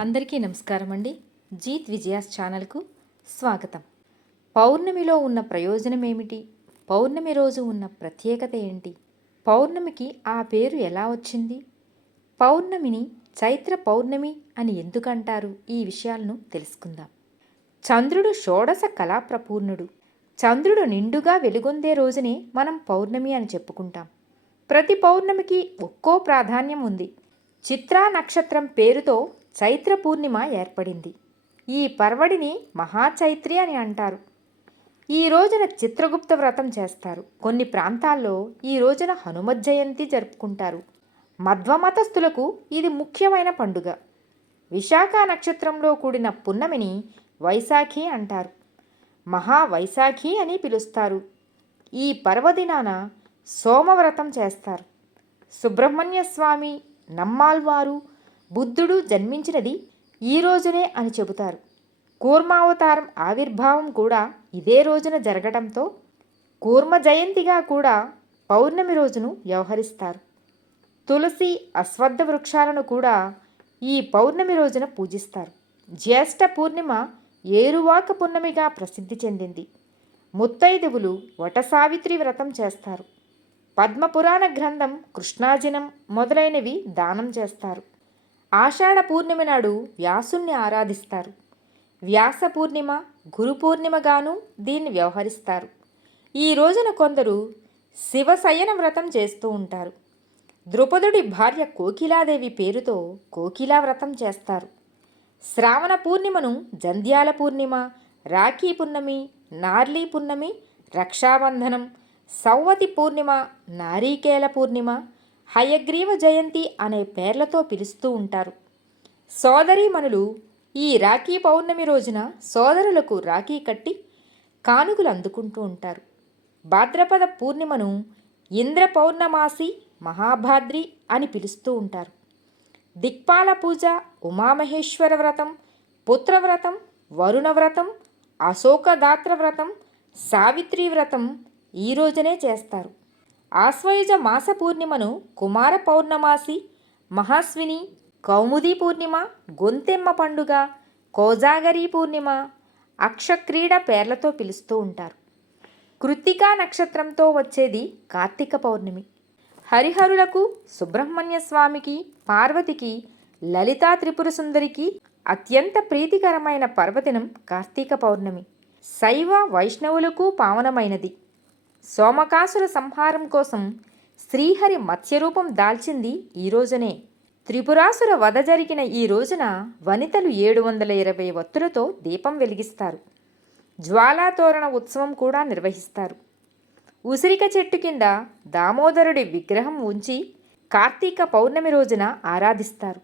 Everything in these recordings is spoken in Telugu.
అందరికీ నమస్కారం అండి. జీత్ విజయాస్ ఛానల్కు స్వాగతం. పౌర్ణమిలో ఉన్న ప్రయోజనం ఏమిటి? పౌర్ణమి రోజు ఉన్న ప్రత్యేకత ఏంటి? పౌర్ణమికి ఆ పేరు ఎలా వచ్చింది? పౌర్ణమిని చైత్ర పౌర్ణమి అని ఎందుకంటారు? ఈ విషయాలను తెలుసుకుందాం. చంద్రుడు షోడశ కళాప్రపూర్ణుడు. చంద్రుడు నిండుగా వెలుగొందే రోజునే మనం పౌర్ణమి అని చెప్పుకుంటాం. ప్రతి పౌర్ణమికి ఒక్కో ప్రాధాన్యం ఉంది. చిత్రా నక్షత్రం పేరుతో చైత్ర పూర్ణిమ ఏర్పడింది. ఈ పర్వడిని మహాచైత్రి అని అంటారు. ఈ రోజున చిత్రగుప్త వ్రతం చేస్తారు. కొన్ని ప్రాంతాల్లో ఈ రోజున హనుమత్ జయంతి జరుపుకుంటారు. మధ్వమతస్థులకు ఇది ముఖ్యమైన పండుగ. విశాఖ నక్షత్రంలో కూడిన పున్నమిని వైశాఖి అంటారు. మహావైశాఖి అని పిలుస్తారు. ఈ పర్వదినాన సోమవ్రతం చేస్తారు. సుబ్రహ్మణ్య స్వామి నమ్మాల్వారు బుద్ధుడు జన్మించినది ఈ రోజునే అని చెబుతారు. కూర్మావతారం ఆవిర్భావం కూడా ఇదే రోజున జరగడంతో కూర్మ జయంతిగా కూడా పౌర్ణమి రోజును వ్యవహరిస్తారు. తులసి అశ్వద్ధ వృక్షాలను కూడా ఈ పౌర్ణమి రోజున పూజిస్తారు. జ్యేష్ఠ పూర్ణిమ ఏరువాక పున్నమిగా ప్రసిద్ధి చెందింది. ముత్తైదువులు వటసావిత్రి వ్రతం చేస్తారు. పద్మపురాణ గ్రంథం కృష్ణాజినం మొదలైనవి దానం చేస్తారు. ఆషాఢ పూర్ణిమ నాడు వ్యాసుణ్ణి ఆరాధిస్తారు. వ్యాస పూర్ణిమ గురు పూర్ణిమగాను దీన్ని వ్యవహరిస్తారు. ఈ రోజున కొందరు శివశయన వ్రతం చేస్తూ ఉంటారు. ద్రుపదుడి భార్య కోకిలాదేవి పేరుతో కోకిలా వ్రతం చేస్తారు. శ్రావణ పూర్ణిమను జంధ్యాల పూర్ణిమ రాఖీ పున్నమి నార్లీ పున్నమి రక్షాబంధనం సౌవతి పూర్ణిమ నారీకేల పూర్ణిమ హయగ్రీవ జయంతి అనే పేర్లతో పిలుస్తూ ఉంటారు. సోదరీమణులు ఈ రాఖీ పౌర్ణమి రోజున సోదరులకు రాఖీ కట్టి కానుకలు అందుకుంటూ ఉంటారు. భాద్రపద పూర్ణిమను ఇంద్ర పౌర్ణమాసి మహాభాద్రి అని పిలుస్తూ ఉంటారు. దిక్పాల పూజ ఉమామహేశ్వర వ్రతం పుత్రవ్రతం వరుణ వ్రతం అశోకదాత్ర వ్రతం సావిత్రి వ్రతం ఈ రోజునే చేస్తారు. ఆశ్వయుజ మాస పూర్ణిమను కుమార పౌర్ణమాసి మహాస్విని కౌముది పూర్ణిమ గొంతెమ్మ పండుగ కోజాగరి పూర్ణిమ అక్షక్రీడ పేర్లతో పిలుస్తూ ఉంటారు. కృత్తికా నక్షత్రంతో వచ్చేది కార్తీక పౌర్ణమి. హరిహరులకు సుబ్రహ్మణ్య స్వామికి పార్వతికి లలితా త్రిపుర సుందరికి అత్యంత ప్రీతికరమైన పర్వదినం కార్తీక పౌర్ణమి. శైవ వైష్ణవులకు పావనమైనది. సోమకాసుల సంహారం కోసం శ్రీహరి మత్స్యరూపం దాల్చింది ఈ రోజునే. త్రిపురాసుర వధ జరిగిన ఈ రోజున వనితలు ఏడు వందల ఇరవై వత్తులతో దీపం వెలిగిస్తారు. జ్వాలాతోరణ ఉత్సవం కూడా నిర్వహిస్తారు. ఉసిరిక చెట్టు కింద దామోదరుడి విగ్రహం ఉంచి కార్తీక పౌర్ణమి రోజున ఆరాధిస్తారు.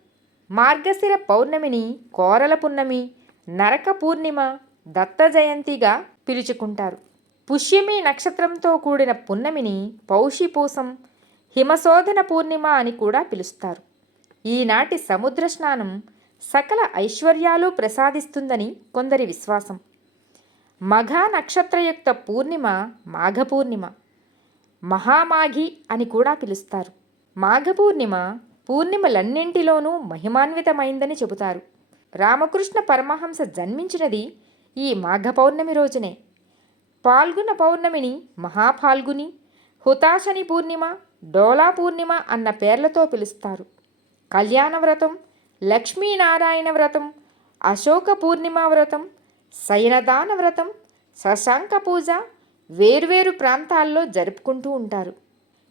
మార్గశిర పౌర్ణమిని కోరల పున్నమి నరక పూర్ణిమ దత్త జయంతిగా పిలుచుకుంటారు. పుష్యమి నక్షత్రంతో కూడిన పున్నమిని పౌషిపూసం హిమశోధన పూర్ణిమ అని కూడా పిలుస్తారు. ఈనాటి సముద్ర స్నానం సకల ఐశ్వర్యాలు ప్రసాదిస్తుందని కొందరి విశ్వాసం. మఘ నక్షత్రయుక్త పూర్ణిమ మాఘ పూర్ణిమ మహామాఘి అని కూడా పిలుస్తారు. మాఘ పూర్ణిమ పూర్ణిమలన్నింటిలోనూ మహిమాన్వితమైందని చెబుతారు. రామకృష్ణ పరమహంస జన్మించినది ఈ మాఘ పౌర్ణమి రోజునే. పాల్గొన పౌర్ణమిని మహాఫాల్గుని హుతాశని పూర్ణిమ డోలా పూర్ణిమ అన్న పేర్లతో పిలుస్తారు. కళ్యాణ వ్రతం లక్ష్మీనారాయణ వ్రతం అశోక పూర్ణిమ వ్రతం శయనదాన వ్రతం శశాంక పూజ వేర్వేరు ప్రాంతాల్లో జరుపుకుంటూ ఉంటారు.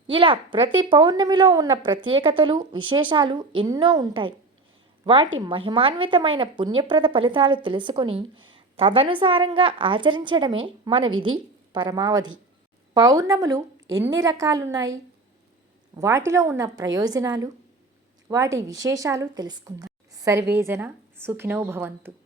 ఇలా ప్రతి పౌర్ణమిలో ఉన్న ప్రత్యేకతలు విశేషాలు ఎన్నో ఉంటాయి. వాటి మహిమాన్వితమైన పుణ్యప్రద ఫలితాలు తెలుసుకొని తదనుసారంగా ఆచరించడమే మన విధి పరమావధి. పౌర్ణములు ఎన్ని రకాలున్నాయి? వాటిలో ఉన్న ప్రయోజనాలు వాటి విశేషాలు తెలుసుకుందాం. సర్వేజన సుఖినో భవంతు.